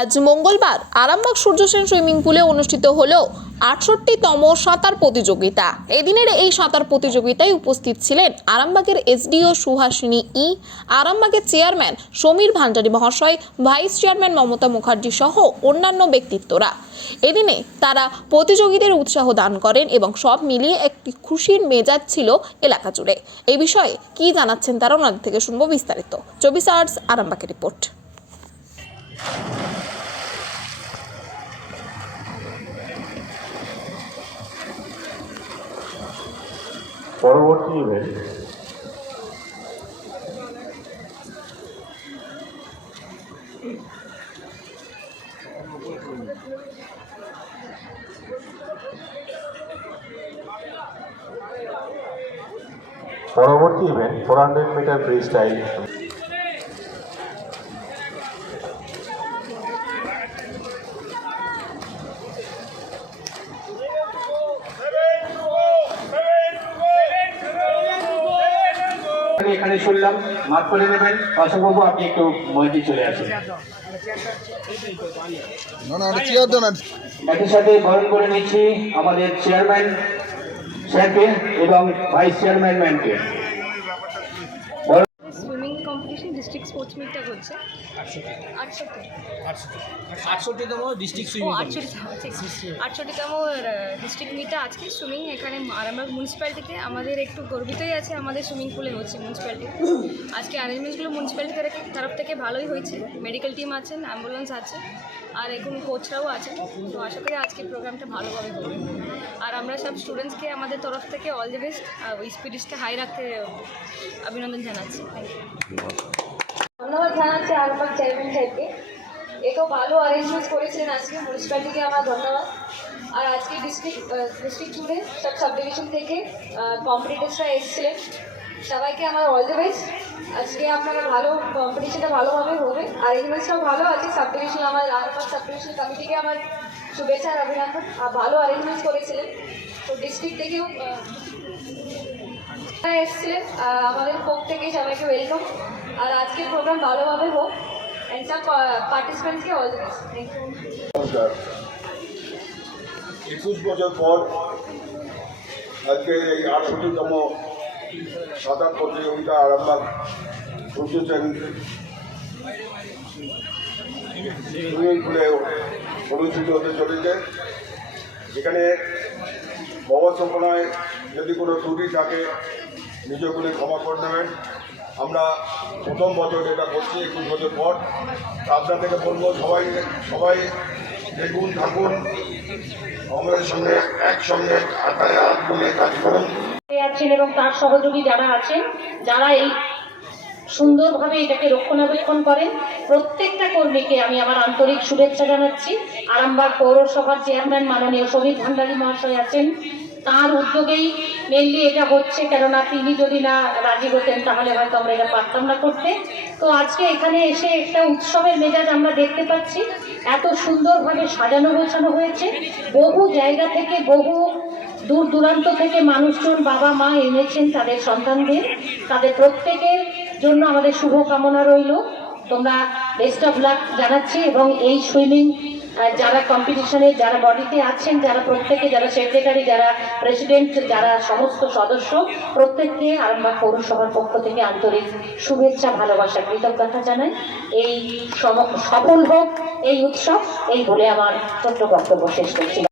আজ মঙ্গলবার আরামবাগ সূর্যসেন সুইমিং পুলে অনুষ্ঠিত হলো আটষট্টিতম সাঁতার প্রতিযোগিতা। এদিনের এই সাঁতার প্রতিযোগিতায় উপস্থিত ছিলেন আরামবাগের এসডিও সুহাসিনী ই, আরামবাগের চেয়ারম্যান সমীর ভান্ডারী মহাশয়, ভাইস চেয়ারম্যান মমতা মুখার্জি সহ অন্যান্য ব্যক্তিত্বরা। এদিনে তারা প্রতিযোগীদের উৎসাহ দান করেন এবং সব মিলিয়ে একটি খুশির মেজাজ ছিল এলাকা জুড়ে। এই বিষয়ে কি জানাচ্ছেন তারা ওনাদের থেকে শুনব বিস্তারিত। চব্বিশ আর্টস আরামবাগের রিপোর্ট। পরবর্তী ইভেন্ট পরবর্তী event four hundred metre freestyle আমি এখানে শুনলাম মাফ করে নেবেন অশোকবাবু আপনি একটু মঞ্চে চলে আসুন। একই সাথে বরণ করে নিচ্ছি আমাদের চেয়ারম্যান স্যারকে এবং ভাইস চেয়ারম্যান ম্যানকে ডিস্ট্রিক্ট স্পোর্টস মিটটা হচ্ছে। আটষট্টি। আটষট্টিতম ডিস্ট্রিক্ট সুইমিং আটষট্টি আটষট্টিতম আটষট্টিতম মিটটা আজকে সুইমিং এখানে আরামবাগ মিউনিসিপ্যালিটিতে আমাদের একটু গর্বিতই আছে আমাদের সুইমিং পুলে হচ্ছে মিউনিসিপ্যালিটি আজকে অ্যারেঞ্জমেন্টসগুলো মিউনিসিপ্যালিটি তরফ থেকে ভালোই হয়েছে। মেডিকেল টিম আছেন অ্যাম্বুলেন্স আছে আর এখন কোচরাও আছেন। তো আশা করি আজকে প্রোগ্রামটা ভালোভাবে হবে। আর আমরা সব স্টুডেন্টসকে আমাদের তরফ থেকে অল দ্য বেস্ট ওই স্পিরিটসটা হাই রাখতে অভিনন্দন জানাচ্ছি। ধন্যবাদ জানাচ্ছি আরামবাগ চেয়ারম্যান সাহেবকে এত ভালো অ্যারেঞ্জমেন্ট করেছিলেন আজকে মিউনিসিপ্যালিটিকে আমার ধন্যবাদ। আর আজকে ডিস্ট্রিক্ট ডিস্ট্রিক্ট জুড়ে সব সাব থেকে কম্পিটিটার্সরা এসেছিলেন। সবাইকে আমার অল দ্য বেস্ট আজকে আপনারা ভালো কম্পিটিশনটা ভালোভাবে হবে। অ্যারেঞ্জমেন্টসটাও ভালো আছে। সাব ডিভিশন আমার আরামবাগ সাব ডিভিশন কমিটিকে আমার শুভেচ্ছা আর অভিনন্দন। আর ভালো অ্যারেঞ্জমেন্টস করেছিলেন। তো ডিস্ট্রিক্ট থেকেও যারা এসেছিলেন। আমাদের পক্ষ থেকে সবাইকে ওয়েলকাম আর আজকের প্রোগ্রাম ভালোভাবে হোক। অ্যান্ড সব পার্টিসিপেন্টসকে অল একুশ বছর পর আজকে এই আটষট্টিতম সাঁতার প্রতিযোগিতা আরামবাগ সূর্য সেন সুইমিং পুলে অনুষ্ঠিত হতে চলেছে। যেখানে ব্যবস্থাপনায় যদি কোনো ত্রুটি থাকে নিজেগুলি ক্ষমা করে নেবেন আমরা প্রথম বছর যেটা করছি, একুশ বছর পর আপনার থেকে বলব, সবাই সবাই দেখুন, থাকুন আমাদের সঙ্গে একসঙ্গে হাতায় হাত কাজ করুন। এবং তার সহযোগী যারা আছেন, যারা এই সুন্দরভাবে এটাকে রক্ষণাবেক্ষণ করেন। প্রত্যেকটা কর্মীকে আমি আমার আন্তরিক শুভেচ্ছা জানাচ্ছি। আরামবাগ পৌরসভার চেয়ারম্যান মাননীয় শহীদ ভান্ডারী মহাশয় আছেন। তার উদ্যোগেই মেনলি এটা হচ্ছে, কেননা তিনি যদি না রাজি হতেন, তাহলে হয়তো আমরা এটা পারতাম না করতে। তো আজকে এখানে এসে একটা উৎসবের মেজাজ আমরা দেখতে পাচ্ছি। এত সুন্দরভাবে সাজানো গোছানো হয়েছে। বহু জায়গা থেকে, বহু দূর দূরান্ত থেকে মানুষজন বাবা মা এনেছেন তাদের সন্তানদের। তাদের প্রত্যেকের জন্য আমাদের শুভ কামনা রইল। তোমরা বেস্ট অফ লাক জানাচ্ছি এবং এই সুইমিং যারা কম্পিটিশনে যারা বডিতে আছেন, যারা প্রত্যেকে, যারা সেক্রেটারি যারা প্রেসিডেন্ট যারা সমস্ত সদস্য, প্রত্যেককে আরামবাগ পৌরসভার পক্ষ থেকে আন্তরিক শুভেচ্ছা, ভালোবাসা, কৃতজ্ঞতা জানাই। এই সফল হোক, এই উৎসব, এই বলে আমার ছোট্ট বক্তব্য শেষ করছি।